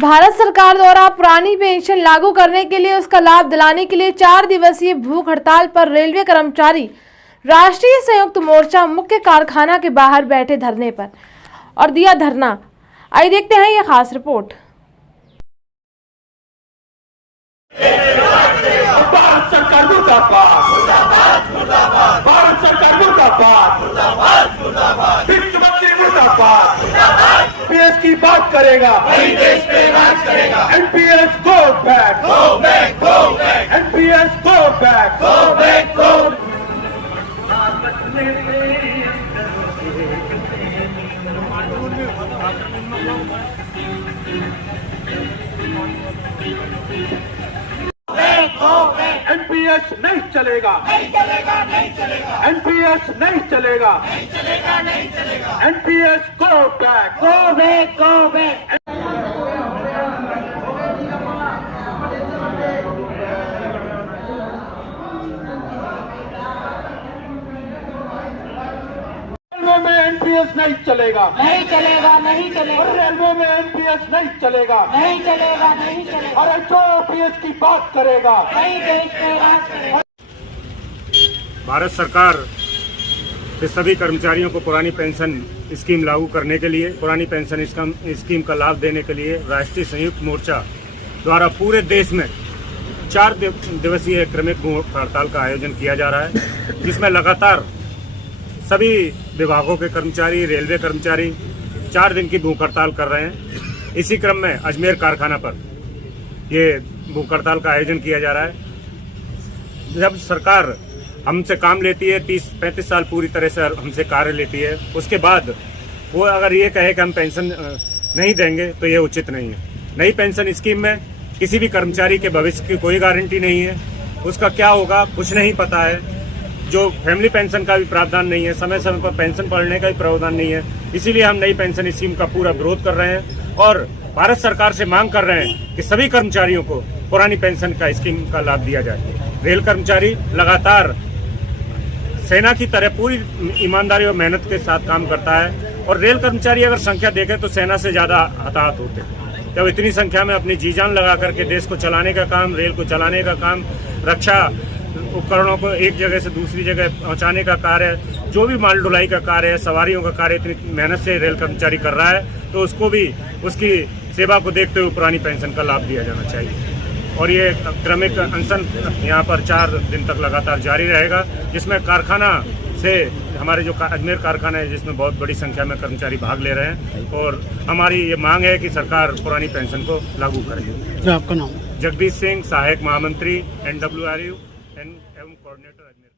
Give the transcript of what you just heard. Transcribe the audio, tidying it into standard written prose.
भारत सरकार द्वारा पुरानी पेंशन लागू करने के लिए उसका लाभ दिलाने के लिए 4 दिवसीय भूख हड़ताल पर रेलवे कर्मचारी राष्ट्रीय संयुक्त मोर्चा मुख्य कारखाना के बाहर बैठे धरने पर और दिया धरना। आइए देखते हैं यह खास रिपोर्ट। भारत सरकार मुर्दाबाद, भारत सरकार मुर्दाबाद, वित्त मंत्री मुर्दाबाद, पीएस की बात करेगा, वही देश पे राज करेगा। NPS go back, go back, go back, NPS go back, go back, go. NPS नहीं चलेगा, नहीं चलेगा, नहीं चलेगा। एनपीएस नहीं चलेगा, नहीं चलेगा, नहीं चलेगा। NPS go back, go back, go back. Railway में एनपीएस नहीं चलेगा, नहीं चलेगा, नहीं चलेगा, रेलवे में एनपीएस नहीं चलेगा, नहीं चलेगा, नहीं चलेगा। और जो पीएस की बात करेगा, वही देश पे राज करेगा। भारत सरकार के सभी कर्मचारियों को पुरानी पेंशन स्कीम लागू करने के लिए, पुरानी पेंशन स्कीम का लाभ देने के लिए राष्ट्रीय संयुक्त मोर्चा द्वारा पूरे देश में 4 दिवसीय क्रमिक भूख हड़ताल का आयोजन किया जा रहा है, जिसमें लगातार सभी विभागों के कर्मचारी, रेलवे कर्मचारी 4 दिन की भूख हड़ताल कर रहे हैं। इसी क्रम में अजमेर कारखाना पर ये भूख हड़ताल का आयोजन किया जा रहा है। जब सरकार हमसे काम लेती है, 30-35 साल पूरी तरह से हमसे कार्य लेती है, उसके बाद वो अगर ये कहे कि हम पेंशन नहीं देंगे तो ये उचित नहीं है। नई पेंशन स्कीम में किसी भी कर्मचारी के भविष्य की कोई गारंटी नहीं है, उसका क्या होगा कुछ नहीं पता है। जो फैमिली पेंशन का भी प्रावधान नहीं है, समय समय पर पेंशन पड़ने का भी प्रावधान नहीं है। इसीलिए हम नई पेंशन स्कीम का पूरा विरोध कर रहे हैं और भारत सरकार से मांग कर रहे हैं कि सभी कर्मचारियों को पुरानी पेंशन का स्कीम का लाभ दिया जाए। रेल कर्मचारी लगातार सेना की तरह पूरी ईमानदारी और मेहनत के साथ काम करता है और रेल कर्मचारी अगर संख्या देखें तो सेना से ज्यादा हताहत होते हैं। जब इतनी संख्या में अपनी जी जान लगा करके देश को चलाने का काम, रेल को चलाने का काम, रक्षा उपकरणों को एक जगह से दूसरी जगह पहुंचाने का कार्य, जो भी माल ढुलाई का कार्य है, सवारियों का कार्य इतनी मेहनत से रेल कर्मचारी कर रहा है, तो उसको भी उसकी सेवा को देखते हुए पुरानी पेंशन का लाभ दिया जाना चाहिए। और ये क्रमिक अनशन यहाँ पर 4 दिन तक लगातार जारी रहेगा, जिसमें कारखाना से हमारे जो अजमेर कारखाना है जिसमें बहुत बड़ी संख्या में कर्मचारी भाग ले रहे हैं और हमारी ये मांग है कि सरकार पुरानी पेंशन को लागू करे। आपका नाम? जगदीश सिंह, सहायक महामंत्री NWRU एवं कोऑर्डिनेटर अजमेर।